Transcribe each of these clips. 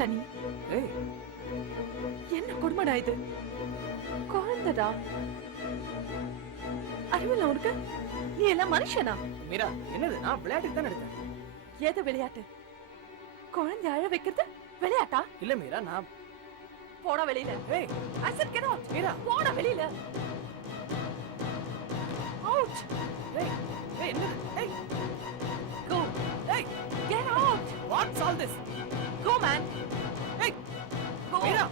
சாடிஸ்டா நீ ஏய். என்ன கொடுமைடா இது? குழந்தைடா. அறிவில்ல உனக்கு? நீ எல்லாம் மனுஷனா? மீரா என்னது? நான் விளையாட்டுக்கு தானே எடுத்தேன். ஏது விளையாட்டு? குழந்தை அழ வைக்கிறது விளையாட்டா? இல்ல மீரா நான் போடா வெளியில. ஏய். get out. மீரா. போடா வெளியில. Out. ஏய் ஏய் என்னது? ஏய். Go. ஏய். Get out. What's all this Go, man! Hey! Go! Mira!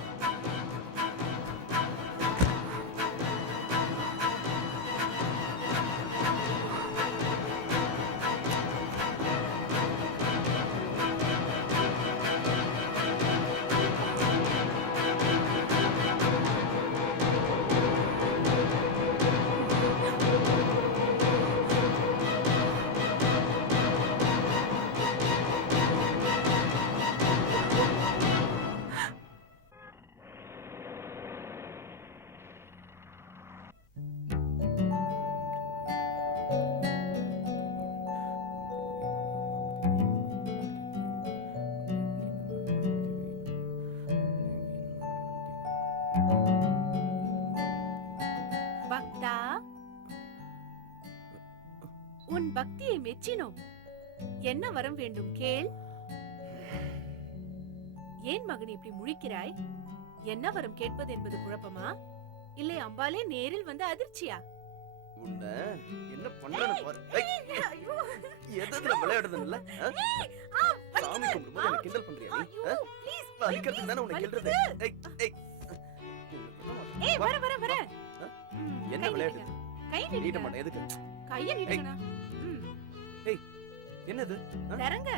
மெச்சினோம் என்ன வரம் வேண்டும் கேள். ஏன் மகன் இப்படி முழிக்கிறாய்? என்ன வரம் கேட்பது என்பது குழப்பமா? இல்லை அம்பாலே நேரில் வந்து அதிர்ச்சியா? உன்னை என்ன பண்றேன்னு பாரு. ஏய், எதுல விளையாடுறது இல்ல? சாமி கும்பிடும்போது என்ன கிண்டல் பண்றியா நீ? ஆ? வலிக்கிறதுக்கு தானே உன்னை கிண்டறது? ஏய் வர வர வர. என்ன? நீட்டுங்க. கை நீட்ட மாட்டேன். எதுக்கு? கைய ம், என்னது? தரங்க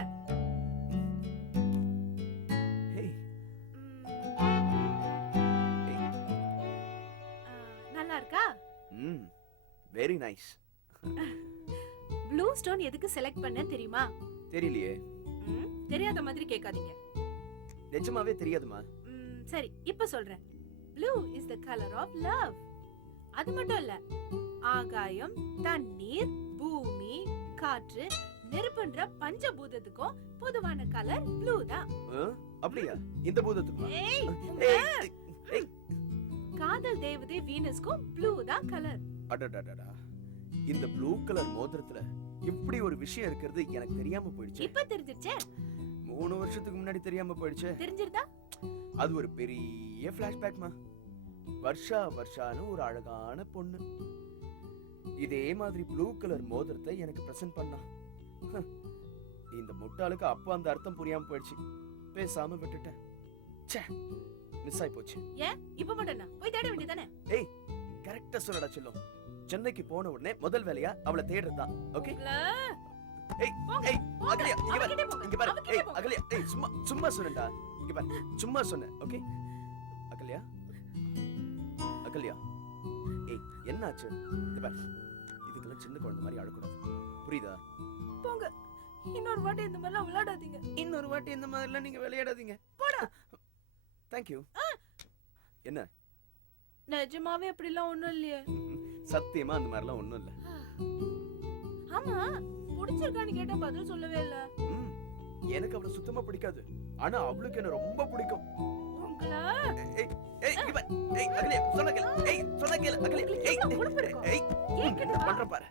நல்லா இருக்கா ம். Very nice. ப்ளூ ஸ்டோன் எதுக்கு செலக்ட் பண்ண தெரியுமா? தெரியலையே. தெரியாத மாதிரி கேட்காதீங்க. நிஜமாவே தெரியாதுமா? சரி இப்ப சொல்றேன். Blue is the colour of love. அது மட்டும் இல்ல ஆகாயம் தண்ணீர் பூமி காற்று நெருப்புன்ற பஞ்சபூதத்துக்கும் பொதுவான கலர் ப்ளூ தான்? அப்படியா? இந்த பூதத்துக்குமா? ஏய் காதல் தேவதை வீனஸ்க்கும் ப்ளூ தான் கலர் அடடடடா. இந்த ப்ளூ கலர் மோதிரத்துல இப்படி ஒரு விஷயம் இருக்கிறது எனக்கு தெரியாம போயிடுச்சு. இப்ப தெரிஞ்சிருச்சே? மூணு வருஷத்துக்கு முன்னாடி தெரியாம போயிடுச்சு. தெரிஞ்சிருதா அது ஒரு பெரிய பிளாஷ்பேக்மா வர்ஷா வர்ஷான்னு ஒரு அழகான பொண்ணு. இதே மாதிரி ப்ளூ கலர் மோதிரத்தை எனக்கு பிரசன்ட் பண்ணா. இந்த முட்டாளுக்கு அப்ப அந்த அர்த்தம் புரியாம போயிடுச்சு. பேசாம விட்டுட்டேன். ச்சே மிஸ் ஆயி போச்சு. இப்ப மட்டும் போய் தேட வேண்டியதானே கரெக்டா சொல்லடா செல்லும். சென்னைக்கு போன உடனே முதல் வேலையா அவளை தேடுறதுதான் ஓகே ஏய் ஏய் அகலியா இங்க பாரு. இங்க பாரு. ஏய் அகலியா ஏய் சும்மா சும்மா சொன்னேன்டா. இங்க பாரு. சும்மா சொன்னேன் ஓகே அகலியா? அகலியா? ஏய் என்னாச்சு? இங்க பாரு. இதுக்கெல்லாம் சின்ன குழந்தை மாதிரி அழக்கூடாது. புரியுதா? போங்க. இன்னொரு வாட்டி இந்த மாதிரிலாம் விளையாடாதீங்க. இன்னொரு வாட்டி இந்த மாதிரிலாம் நீங்க விளையாடாதீங்க. போடா. தேங்க்யூ என்ன? நிஜமாவே அப்படிலாம் ஒண்ணும் இல்லையே. சத்தியமா அந்த மாதிரிலாம் ஒண்ணும் இல்ல. ஆமா பிடிச்சிருக்கான்னு கேட்டா பதில் சொல்லவே இல்ல. எனக்கு அவளை சுத்தமா பிடிக்காது. ஆனா அவளுக்கு என்ன ரொம்ப பிடிக்கும். சொன்ன கேளு. சொன்ன கேளு உங்களுக்கு ஏய்? பண்ற பாரு.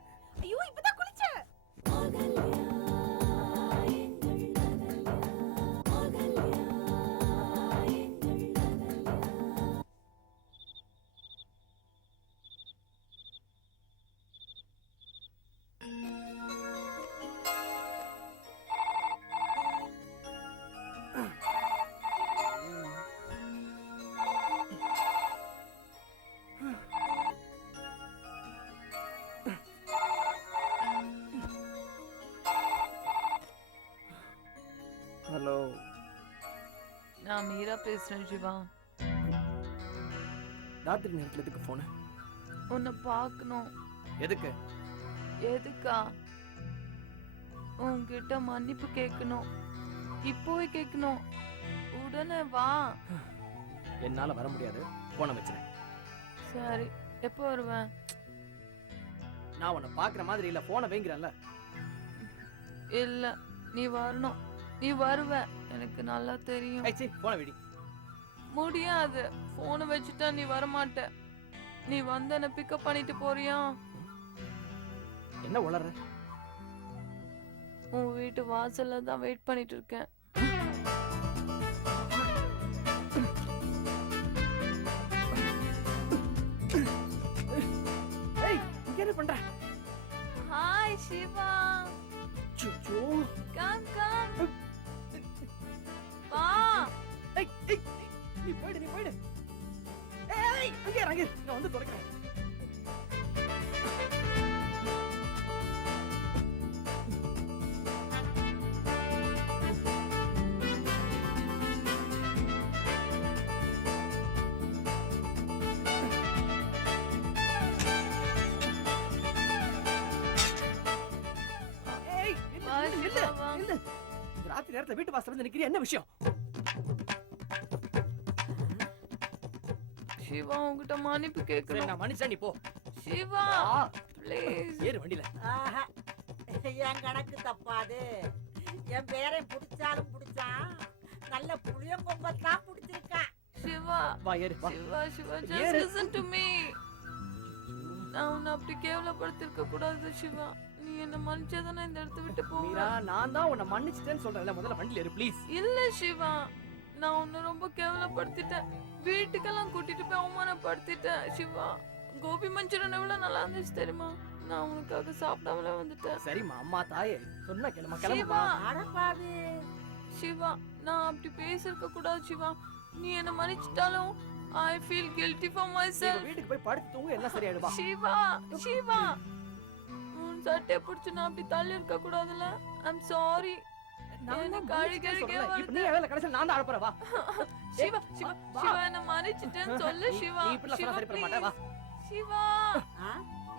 மீரா பேசுறேன் சிவா ராத்திரி நேரத்துல எதுக்கு போன உன்னை பார்க்கணும். எதுக்கு? எதுக்கா? உன்கிட்ட மன்னிப்பு கேட்கணும். இப்போவே கேட்கணும். உடனே வா. என்னால வர முடியாது. போன வச்சுறேன் சரி எப்போ வருவேன்? நான் உன்னை பாக்குற மாதிரி இல்ல. போனை வைங்கிறல்ல இல்ல நீ வரணும். நீ வருவ. எனக்கு நல்லா தெரியும். ஐச்சி போனை விடி. முடியாது. போனை வச்சுட்டா நீ வரமாட்ட. நீ வந்து என்ன பிக்கப் பண்ணிட்டு போறியா? என்ன உளற? உன் வீட்டு வாசல்ல தான் வெயிட் பண்ணிட்டு இருக்கேன். ஏய் இங்க என்ன பண்ற? ஹாய் சிவா கம் கம் ராத்திரி நேரத்துல வீட்டு வாசல்ல வந்து நிக்கிறியா? என்ன விஷயம்? சிவா உன்கிட்ட மன்னிப்பு கேட்கணும் நான் மன்னிச்சா நீ போ. சிவா ப்ளீஸ் ஏறு வண்டியில. ஆஹா. என் கணக்கு தப்பாது என் பேரை பிடிச்சாலும் பிடிச்சான். நல்ல புளியங்கொம்பத்தான் பிடிச்சிருக்கான் சிவா வா ஏறு வா. Siva Siva just listen to me. நான் உன்னை அப்படி கேவலப்படுத்திருக்க கூடாது சிவா. நீ என்ன மன்னிச்சதானே இந்த இடத்த விட்டு மீரா போவ நான் தான் உன்னை மன்னிச்சிட்டேன்னு சொல்றேன்ல முதல்ல வண்டியில ஏறு ப்ளீஸ் இல்ல சிவா. நான் உன்னை ரொம்ப கேவலப்படுத்திட்டேன். வீட்டுக்கெல்லாம் கூட்டிட்டு போய் அவமானப்படுத்திட்டேன் சிவா. கோபி மஞ்சூரியன் எவ்வளவு நல்லா இருந்துச்சு தெரியுமா? நான் உனக்காக சாப்பிடாமலே வந்துட்டேன். சரிம்மா அம்மா தாயே. சொன்னா கேளுமா சிவா. கிளம்புமா அடப்பாவி சிவா நான் அப்படி பேசிருக்க கூடாது சிவா. நீ என்ன மன்னிச்சிட்டாலும் I feel guilty for myself வீட்டுக்கு போய் படுத்து தூங்க எல்லாம் சரியாயிடுவா சிவா சிவா. உன் சட்டையை பிடிச்சு நான் அப்படி தள்ளி இருக்க கூடாதுல்ல ஐம் சாரி நான் எனக்கு தான் அழுகை மன்னிச்சிட்டேன்னு அழுகையா சொல்றேன். இப்ப வருது. நீ வேலை கடைசியில் நான் தான் அனுப்புறேன் வா சிவா சிவா வா. சிவா என்ன மன்னிச்சிட்டேன்னு சொல்லு சிவா சிவா. சிவா?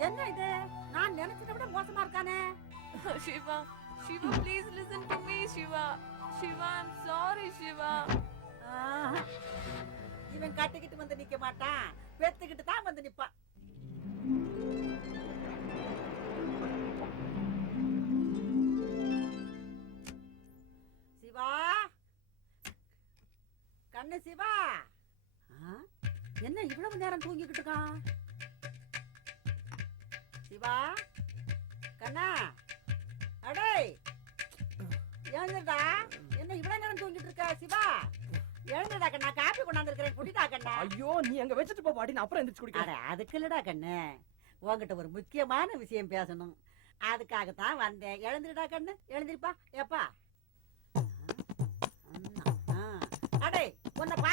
என்ன இது நான் நினைச்சதை விட மோசமா இருக்கானே Siva Siva please listen to me Siva Siva I'm sorry Siva ஆஹா. இவன் கட்டிக்கிட்டு வந்து நிக்க மாட்டான் பெத்துக்கிட்டு தான் வந்து நிப்பான் கண்ணு சிவா? என்ன இவ்வளவு நேரம் தூங்கிக்கிட்டு இருக்கான்? சிவா? கண்ணா? அடே எழுந்துடா என்ன இவ்வளவு நேரம் தூங்கிட்டு இருக்க சிவா? எழுந்துடா கண்ணா. காப்பி கொண்டாந்துருக்கிறேன். குடிடா கண்ணா. ஐயோ நீ அங்க வச்சுட்டு போ நான் அப்புறம் எந்திரிச்சு குடிக்கிறேன். அதுக்கு இல்லடா கண்ணு. உன்கிட்ட ஒரு முக்கியமான விஷயம் பேசணும். அதுக்காகத்தான் வந்தேன். எழுந்துடா கண்ணு. எழுந்திருப்பா. எப்பா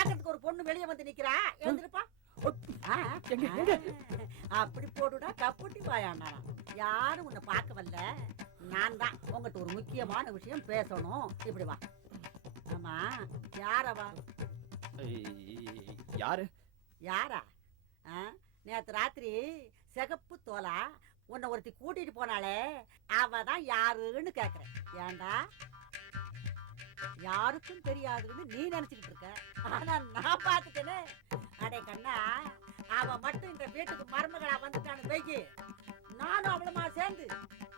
பாக்கிறதுக்கு ஒரு பொண்ணு வெளியே வந்து நிக்கிறா? எழுந்திருப்பா? அப்படி போடுடா கப்புட்டி வாயாண்டா யாரும் உன்னை பார்க்க வரல. நான் தான். உங்ககிட்ட ஒரு முக்கியமான விஷயம் பேசணும். இப்படி வா. ஆமா யாரவா யாரு? யாரா? நேத்து ராத்திரி சிகப்பு தோலா உன்னை ஒருத்தி கூட்டிட்டு போனாளே. அவ தான் யாருன்னு கேக்குறேன். ஏண்டா? யாருக்கும் தெரியாதுன்னு நீ நினைச்சுக்கிட்டு இருக்க. ஆனா நான் பாத்துட்டேனே அடே கண்ணா அவ மட்டும் இந்த வீட்டுக்கு மருமகளா வந்துட்டான்னு வைக்கி நானும் அவளுமா சேர்ந்து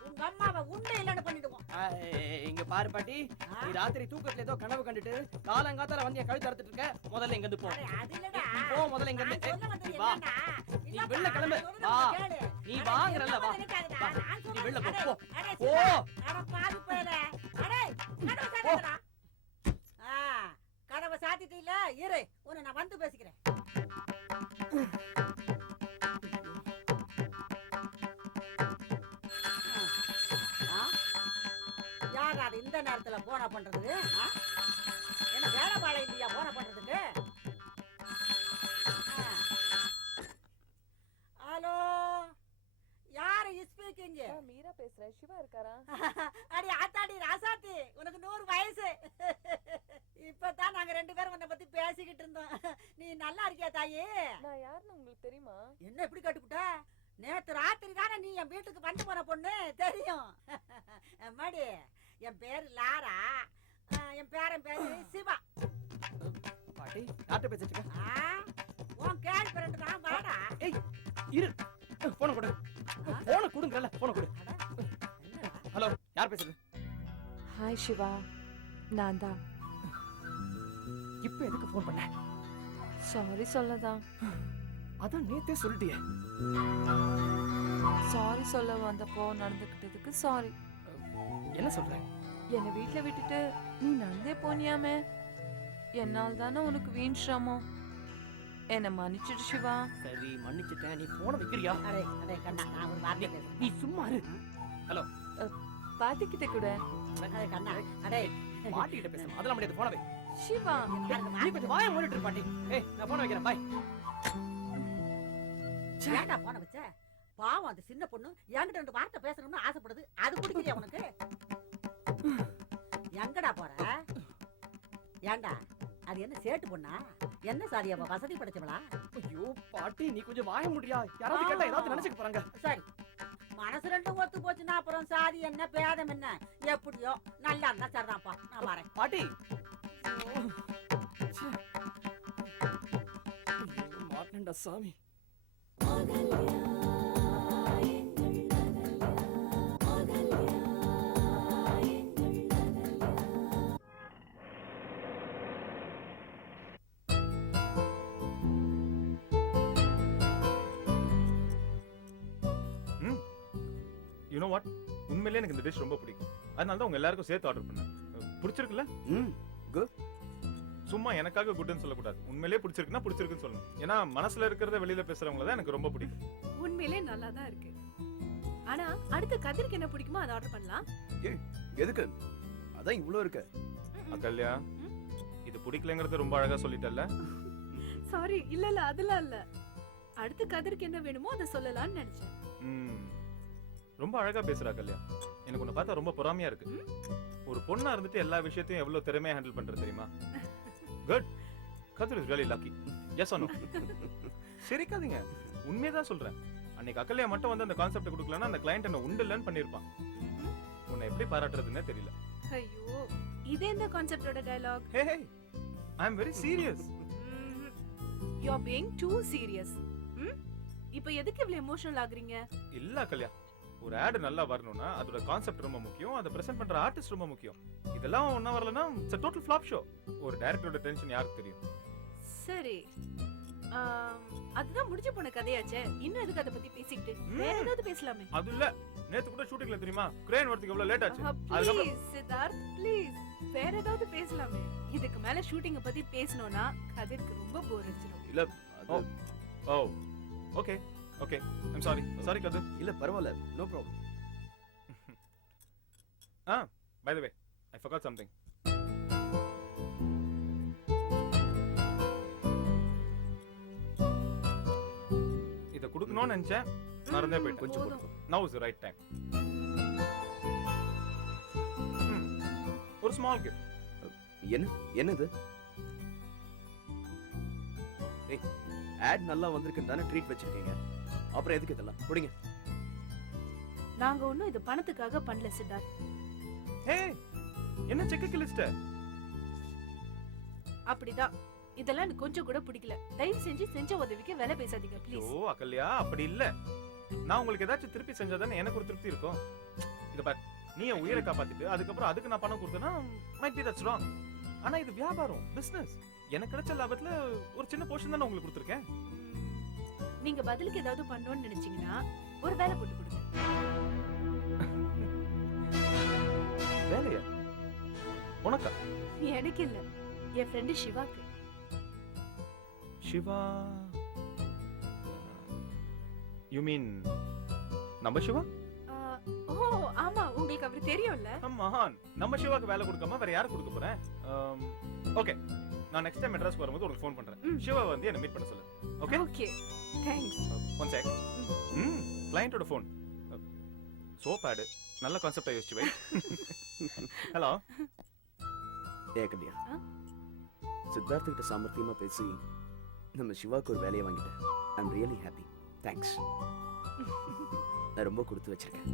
உங்க அம்மாவை உண்மை இல்லைன்னு பண்ணிடுவோம். இங்க பாரு பாட்டி? நீ ராத்திரி தூக்கத்துல ஏதோ கனவு கண்டுட்டு காலங்காத்தால வந்து என் கழுத்து அறுத்துட்டு இருக்க. முதல்ல இங்க இருந்து போ. போ முதல்ல இங்க இருந்து. வா. நீ வெளில கிளம்பு. வா. நீ என்ன வா. நீ வெளில. போ, அடே, போ. போ சிவா, அட பாவி பயலே. அடே, கதவை சாத்திட்டடா. ஆ, கதவை சாத்திட்டீல்ல? இரு, உன்னை நான் வந்து பேசிக்கிறேன். யார் அது இந்த நேரத்துல போன பண்றது? என்ன வேலை பாடம் இல்லையா போன பண்றதுக்கு. ஹலோ? யாரு ஸ்பீக்கிங் மீரா பேசுறேன். சிவா இருக்காரா? அடி ஆத்தாடி ராசாத்தி உனக்கு நூறு வயசு இப்பதான் நாங்க ரெண்டு பேரும் உன்னை பத்தி பேசிக்கிட்டு இருந்தோம் நீ நல்லா இருக்கியா தாயி நான் யாருன்னு உங்களுக்கு தெரியுமா என்ன இப்படி கட்டுக்கிட்ட? நேத்து ராத்திரி தானே நீ என் வீட்டுக்கு வந்து போன பொண்ணு? தெரியும். அம்மாடி என் பேரு லாரா. என் பேரன் பேரு சிவா. பாட்டி யார்கிட்ட பேசிட்டு இருக்க ஆ, உன் கேள் ஃப்ரெண்டு தான் வாடா. இரு. போன கொடு. போன கொடுங்கறல போன கொடு? ஹலோ யார் பேசுறது? ஹாய் சிவா. நான் தான். இப்போ எதுக்கு ஃபோன் பண்ண? சாரி சொல்லதான். அதான் நேத்தே சொல்லிட்டியே. சாரி சொல்ல வந்தப்போ நடந்துக்கிட்டதுக்கு சாரி என்ன சொல்ற? என்னை வீட்ல விட்டுட்டு நீ நடந்தே போனியாமே. என்னால் தானே உனக்கு வீண் சிரமம். என்னை மன்னிச்சிடு சிவா. சரி மன்னிச்சிட்டேன். நீ போன வைக்கிறியா அடே, அடே, கண்ணா, நான் ஒரு வார்த்தை பேசுறேன். நீ சும்மா இரு. பாட்டிக்கிட்ட கூட. அடே, கண்ணா, அடே, பாட்டி கிட்ட பேசணும் அதெல்லாம் முடியாது போன வை சிவா நீ கொஞ்சம் வாய மூடிட்டு பாட்டி. ஏய் நான் போன வைக்கிறேன் பாய். ஏன்டா போன வச்ச? பாவம் அந்த சின்ன பொண்ணு என்கிட்ட ரெண்டு வார்த்தை பேசணும்னு ஆசைப்படுது. அது பிடிக்கலையா உனக்கு? எங்கடா போற? ஏன்டா? அது என்ன சேட்டு பொண்ணா? என்ன சாரி அவ வசதி படைச்சவளா? ஐயோ பாட்டி நீ கொஞ்சம் வாய முடியா யாராவது கேட்டா ஏதாவது நினைச்சுக்க போறாங்க. சரி. மனசு ரெண்டும் ஒத்து போச்சுன்னா அப்புறம் சாதி என்ன பேதம் என்ன? எப்படியோ நல்லா இருந்தா சரிதான்ப்பா. நான் வரேன். பாட்டி. மாட்டேன்டா சாமி. யூ நோ வாட் உண்மையிலேயே எனக்கு இந்த டிஷ் ரொம்ப பிடிக்கும். அதனால தான் உங்க எல்லாருக்கும் சேர்த்து ஆர்டர் பண்ணேன். பிடிச்சிருக்குல்ல? ம் சும்மா எனக்காக குட்னு சொல்லக்கூடாது. உண்மையிலேயே பிடிச்சிருக்குன்னா பிடிச்சிருக்குன்னு சொல்லணும். ஏன்னா மனசுல இருக்கிறத வெளியில பேசுறவங்கள தான் எனக்கு ரொம்ப பிடிக்கும். உண்மையிலே நல்லா தான் இருக்கு. ஆனா அடுத்து கதிருக்கு என்ன பிடிக்குமோ அதை ஆர்டர் பண்ணலாம். எதுக்கு? அதான் இவ்ளோ இருக்கு. அக்கல்யா இது பிடிக்கலங்கிறது ரொம்ப அழகா சொல்லிட்டல்ல? சாரி இல்ல இல்ல அதெல்லாம் இல்ல. அடுத்து கதிருக்கு என்ன வேணுமோ அதை சொல்லலாம்னு நினைச்சேன். ம். ரொம்ப அழகா பேசுறா கல்யா எனக்கு உன்னை பார்த்தா ரொம்ப பொறாமையா இருக்கு. ஒரு பொண்ணா இருந்துட்டு எல்லா விஷயத்தையும் எவ்வளவு திறமையா ஹேண்டில் பண்றது தெரியுமா? Good Kathir is really lucky yes ஆனோ சிரிக்காதீங்க. உண்மையதான் சொல்றேன். அன்னைக்கு அக்கல்யா மட்டும் வந்து அந்த கான்செப்ட் கொடுக்கலன்னா அந்த கிளையண்ட் என்ன உண்டு இல்லைன்னு பண்ணிருப்பான் உன்னை எப்படி பாராட்டுறதுன்னே தெரியல. ஐயோ இது எந்த கான்செப்டோட dialogue hey hey I am very serious you are being too serious இப்போ எதுக்கு இவ்வளவு எமோஷனல் ஆகுறீங்க? இல்ல அக்கல்யா ஒரு ஆட் நல்லா வரணும்னா அதோட கான்செப்ட் ரொம்ப முக்கியம் அதை பிரசன்ட் பண்ற ஆர்டிஸ்ட் ரொம்ப முக்கியம். இதெல்லாம் ஒண்ணா வரலன்னா இட்ஸ் டோட்டல் ஃபிளாப் ஷோ ஒரு டைரக்டரோட டென்ஷன் யாருக்கு தெரியும்? சரி. அதுதான் முடிஞ்சு போன கதையாச்சே. இன்னும் எதுக்கு அதை பத்தி பேசிக்கிட்டு? வேற. ஏதாவது பேசலாமே. அது இல்ல. நேத்து கூட ஷூட்டிங்ல தெரியுமா? கிரேன் வரதுக்கு எவ்வளவு லேட் ஆச்சு? ப்ளீஸ் சித்தார்த் ப்ளீஸ் வேற ஏதாவது பேசலாமே. இதுக்கு மேல ஷூட்டிங்க பத்தி பேசணும்னா கதிர்க்கு ரொம்ப போர் அடிச்சிடும் இல்ல ஓ. Okay okay I'm sorry sorry Kathu இல்ல பரவாயில்ல. No problem by the way I forgot something இத கொடுக்கணும்னு நினைச்சேன். மறந்தே போயிட்டேன். கொஞ்சம். போட்டு நவ் இஸ் ரைட் டைம் ஒரு ஸ்மால் கிஃப்ட் என்ன? என்னது? ஏய் ஆட் நல்லா வந்திருக்குன்னு தானே ட்ரீட் வச்சிருக்கீங்க. அப்புறம் எதுக்கு இதெல்லாம்? புடிங்க. நாங்க ஒண்ணும் இது பணத்துக்காக பண்ணல சித்தார்த். ஹே என்ன செக்குக்கு லிஸ்ட் அப்படிதான். இதெல்லாம் எனக்கு கொஞ்சம் கூட பிடிக்கல. தயவு செஞ்சு செஞ்ச உதவிக்கு வேலை பேசாதீங்க ப்ளீஸ் அக்கல்யா அப்படி இல்ல. நான் உங்களுக்கு ஏதாச்சும் திருப்பி செஞ்சாதானே எனக்கு ஒரு திருப்தி இருக்கும். இத பார் நீ என் உயிரை காப்பாத்திட்டு அதுக்கப்புறம் அதுக்கு நான் பணம் கொடுத்தேன்னா மைட் பி தட்ஸ் ராங் ஆனா இது வியாபாரம் பிசினஸ் எனக்கு கிடைச்ச லாபத்துல ஒரு சின்ன போர்ஷன் தானே உங்களுக்கு கொடுத்துருக்கேன். நீங்க பதிலுக்கு ஏதாவது பண்ணணும்னு நினைச்சீங்கன்னா ஒரு வேலை போட்டு கொடுங்க. வேலையா? உனக்கா? எனக்கு இல்ல. என் ஃப்ரெண்டு சிவாக்கு. சிவா? யூ மீன் நம்ம சிவா? ஓ ஆமா. உங்களுக்கு அவர் தெரியும்ல. மகான். நம்ம சிவாக்கு வேலை கொடுக்காம வேற யாருக்கு கொடுக்க போறேன்? ஓகே நான் நெக்ஸ்ட் டைம் மெட்ராஸ் வரும்போது உனக்கு ஃபோன் பண்றேன். சிவா வந்து என்ன மீட் பண்ண சொல்லு. Okay okay thanks one check ம். கிளையண்டோட ஃபோன் சோப் ஆடு நல்ல கான்செப்டா யோசிச்சு வை. ஹலோ ஏ கல்யா ஆ? சித்தார்த்த கிட்ட சாமர்த்தியமா பேசி நம்ம சிவாக்கு ஒரு வேலையை வாங்கிட்டேன். ஐம் ரியலி ஹாப்பி தேங்க்ஸ் நான் ரொம்ப கொடுத்து வச்சிருக்கேன்.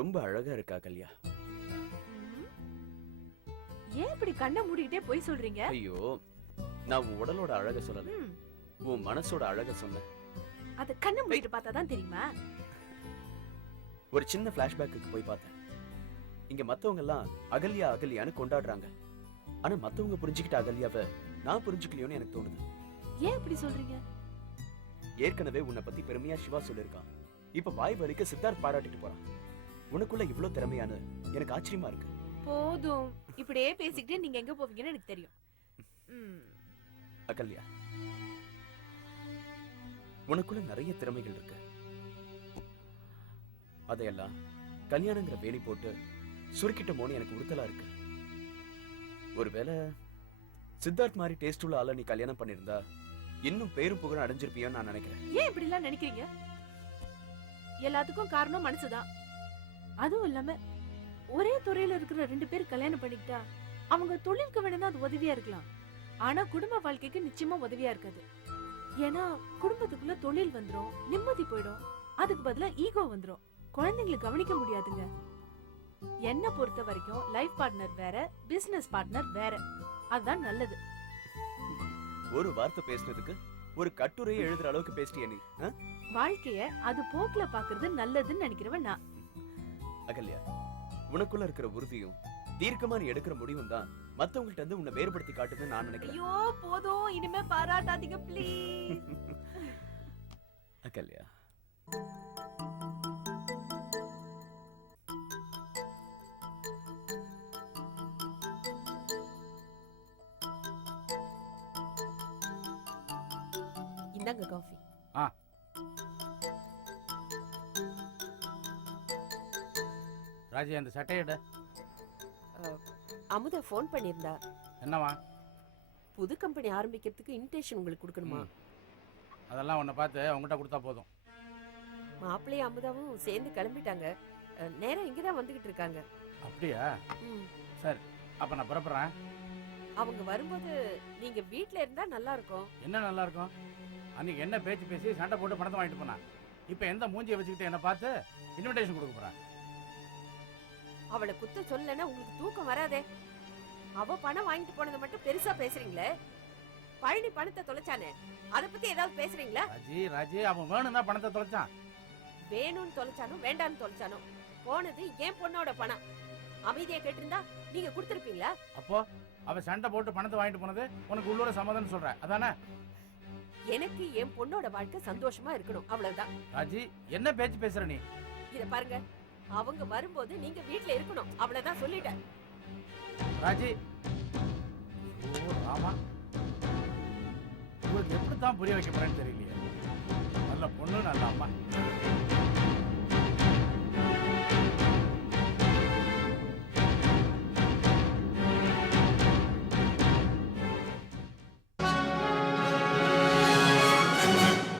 ரொம்ப அழகா இருக்கா கல்யா. ஏன் இப்படி கண்ணை மூடிக்கிட்டே போய் சொல்றீங்க? ஐயோ நான் உன் உடலோட அழக சொல்லல. உன் மனசோட அழக சொன்னேன். அத கண்ணை மூடிட்டு பார்த்தா தான் தெரியுமா? ஒரு சின்ன பிளாஷ்பேக்கு போய் பார்த்தேன். இங்க மத்தவங்க எல்லாம் அகல்யா அகல்யான்னு கொண்டாடுறாங்க. ஆனா மத்தவங்க புரிஞ்சுக்கிட்ட அகல்யாவை நான் புரிஞ்சுக்கலையோன்னு எனக்கு தோணுது. ஏன் இப்படி சொல்றீங்க? ஏற்கனவே உன்னை பத்தி பெருமையா சிவா சொல்லியிருக்கான். இப்ப வாய் வலிக்க சித்தார்த் பாராட்டிட்டு போறான். உனக்குள்ள இவ்ளோ திறமையானு எனக்கு ஆச்சரியமா இருக்கு. போதும். இப்படியே பேசிக்கிட்டே நீங்க எங்க போவீங்கன்னு எனக்கு தெரியும். அகல்யா உனக்குள்ள நிறைய திறமைகள் இருக்கு. அதையெல்லாம் கல்யாணங்கிற வேலி போட்டு சுருக்கிட்டமோன்னு எனக்கு உறுத்தலா இருக்கு. ஒருவேளை சித்தார்த் மாதிரி டேஸ்ட் உள்ள ஆளை நீ கல்யாணம் பண்ணிருந்தா இன்னும் பேரும் புகழும் அடைஞ்சிருப்பியோன்னு நான் நினைக்கிறேன். ஏன் இப்படி எல்லாம் நினைக்கிறீங்க? எல்லாத்துக்கும் காரணம் மனசுதான். அதுவும் இல்லாம ஒரே துறையில இருக்கிற ரெண்டு பேர் கல்யாணம் பண்ணிக்கிட்டா அவங்க தொழிலுக்கு வேணும்னா அது உதவியா இருக்கலாம். ஆனா குடும்ப வாழ்க்கைக்கு நிச்சயமா உதவியா இருக்காது. ஏன்னா குடும்பத்துக்குள்ள தொழில் வந்துரும் நிம்மதி போயிடும். அதுக்கு பதிலா ஈகோ வந்துரும். குழந்தைங்களை கவனிக்க முடியாதுங்க. என்ன பொறுத்த வரைக்கும் லைஃப் பார்ட்னர் வேற பிசினஸ் பார்ட்னர் வேற. அதுதான் நல்லது. ஒரு வார்த்தை பேசுனதுக்கு ஒரு கட்டுரையை எழுதுற அளவுக்கு பேசிட்டிய நீ? வாழ்க்கைய அது போக்குல பாக்குறது நல்லதுன்னு நினைக்கிறவன் நான். அகல்யா உனக்குள்ள இருக்கிற உறுதியும் தீர்க்கமா நீ எடுக்கிற முடிவும் தான் மத்தவங்கள்ட்ட இருந்து உன்னை வேறுபடுத்தி காட்டுதுன்னு நான் நினைக்கிறேன். ஐயோ போதும். இனிமே பாராட்டாதீங்க ப்ளீஸ் அகல்யா ராஜி அந்த சட்டையிட அமுதா ஃபோன் பண்ணியிருந்தா. என்னவா புது கம்பெனி ஆரம்பிக்கிறதுக்கு இன்விடேஷன் உங்களுக்கு கொடுக்கணுமா. அதெல்லாம் உன்னை பார்த்து அவங்ககிட்ட கொடுத்தா போதும். மாப்பிள்ளையும் அமுதாவும் சேர்ந்து கிளம்பிட்டாங்க. நேரா இங்க தான் வந்துகிட்டு இருக்காங்க. அப்படியா? ம். அப்ப நான் புறப்படுறேன். அவங்க வரும்போது நீங்க வீட்ல இருந்தா நல்லா இருக்கும். என்ன நல்லா இருக்கும்? அன்னைக்கு என்ன பேச்சு பேசி சண்டை போட்டு பணத்தை வாங்கிட்டு போனான். இப்போ எந்த மூஞ்சியை வச்சுக்கிட்டு என்ன பார்த்து இன்விடேஷன் கொடுக்க போறேன்? அவளை குத்த சொல்லலைன்னா உங்களுக்கு தூக்கம் வராதே. அவ பணம் வாங்கிட்டு போனதை மட்டும் பெருசா பேசுறீங்களே? பழனி பணத்தை தொலைச்சானே? அத பத்தி ஏதாவது பேசுறீங்களா? ராஜி ராஜி அவன் வேணும் தான் பணத்தை தொலைச்சான். வேணும்னு தொலைச்சானோ வேண்டாம்னு தொலைச்சானோ? போனது என் பொண்ணோட பணம். அமைதியா கேட்டிருந்தா நீங்க கொடுத்துருப்பீங்களா? அப்போ அவன் சண்டை போட்டு பணத்தை வாங்கிட்டு போனது உனக்கு உள்ளூர சம்மதம்னு சொல்றேன் அதானே? எனக்கு என் பொண்ணோட வாழ்க்கை சந்தோஷமா இருக்கணும். அவ்வளவுதான். ராஜி என்ன பேச்சு பேசுற நீ? இத பாருங்க. அவங்க வரும்போது நீங்க வீட்ல இருக்கணும். அவ்வளவுதான் சொல்லிட்டேன். ராஜி. ஆமா. உங்களுக்கு எப்படி தான் புரிய வைக்க போறேன்னு தெரியலையே. நல்ல பொண்ணு நல்ல அம்மா.